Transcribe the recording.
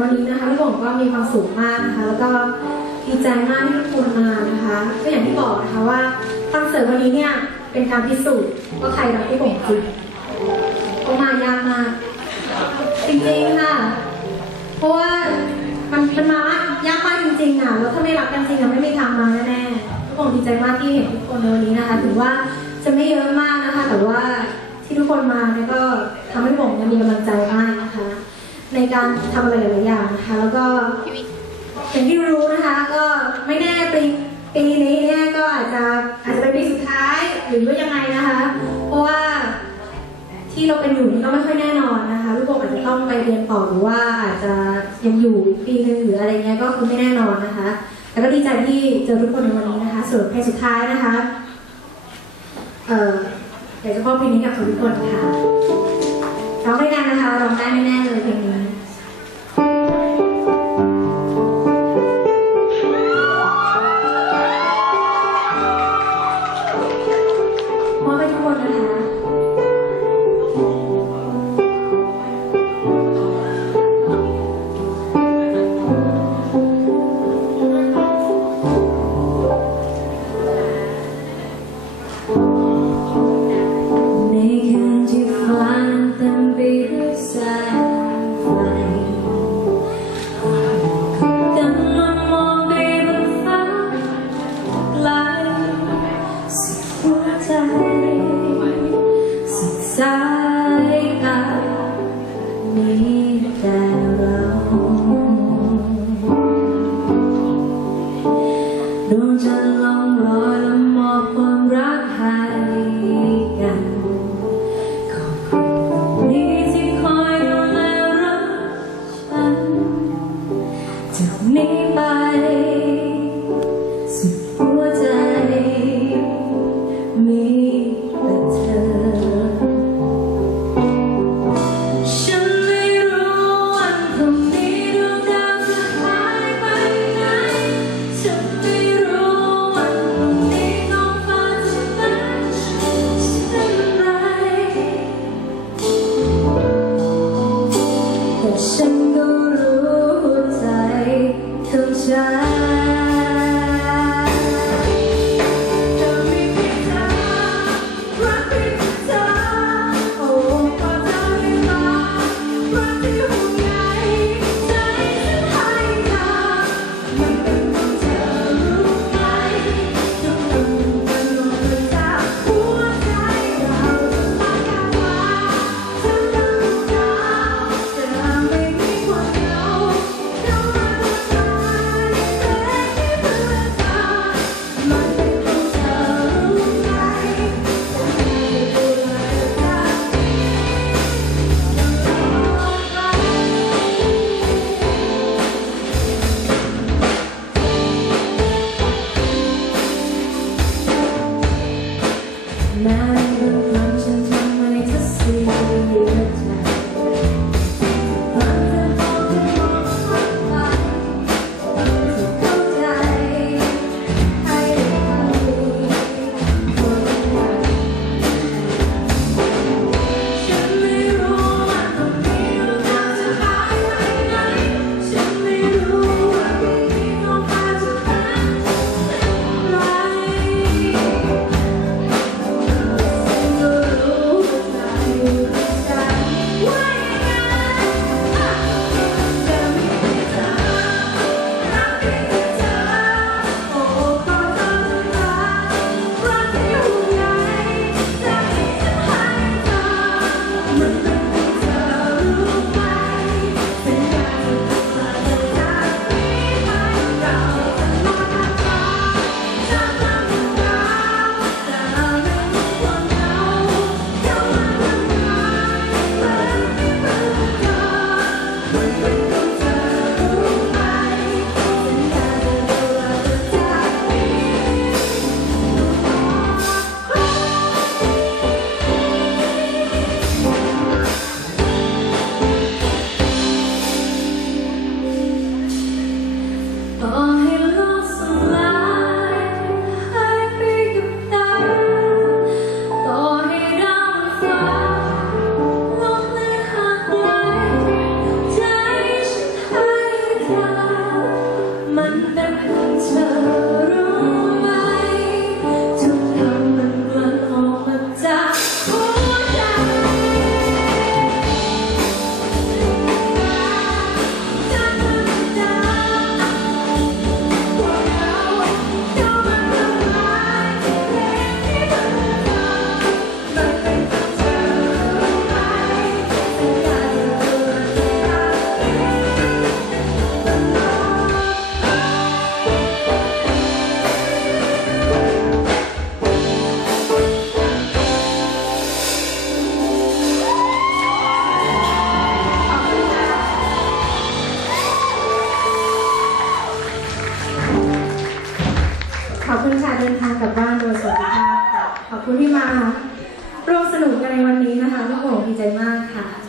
วันนี้นะคะพี่บงก็มีความสุขมากนะคะแล้วก็ดีใจมากที่ทุกคนมานะคะก็อย่างที่บอกนะคะว่าคอนเสิร์ตวันนี้เนี่ยเป็นการพิสูจน์ว่าใครรักพี่บงจริงก็มายากมากจริงๆค่ะเพราะว่ามันมันมายากมากจริงๆอะแล้วถ้าไม่รักกันจริงอะไม่มีทางมาแน่ๆทุกคนดีใจมากที่เห็นทุกคนในวันนี้นะคะถึงว่าจะไม่เยอะมากนะคะ แต่ว่าที่ทุกคนมาเนี่ยก็ทำให้ผมมีกำลังใจมากนะคะ ในการทำอะไรหลายอย่างนะคะแล้วก็อย่างที่รู้นะคะก็ไม่แน่ปีปีนี้เนี่ยก็อาจจะอาจจะเป็นปีสุดท้ายหรือว่ายังไงนะคะ เพราะว่าที่เราเป็นอยู่นี่ก็ไม่ค่อยแน่นอนนะคะลูกโป่งอาจจะต้องไปเรียนต่อหรือว่าอาจจะยังอยู่ปีนึงหรืออะไรเงี้ยก็คือไม่แน่นอนนะคะแต่ก็ดีใจที่เจอทุกคนในวันนี้นะคะส่วนเพลงสุดท้ายนะคะเอ่ออยากจะมอบเพลงนี้กับทุกคนค่ะร้องด้วยกันนะคะร้องได้ไม่แน่เลยเพลงนี้ จะลองรอและมอบความรักให้กัน ขอบคุณนนี้ที่คอยดูแลรักฉันจากนี้ now. คุณที่มาร่วมสนุกกันในวันนี้นะคะพี่โป่ดีใจมากค่ะ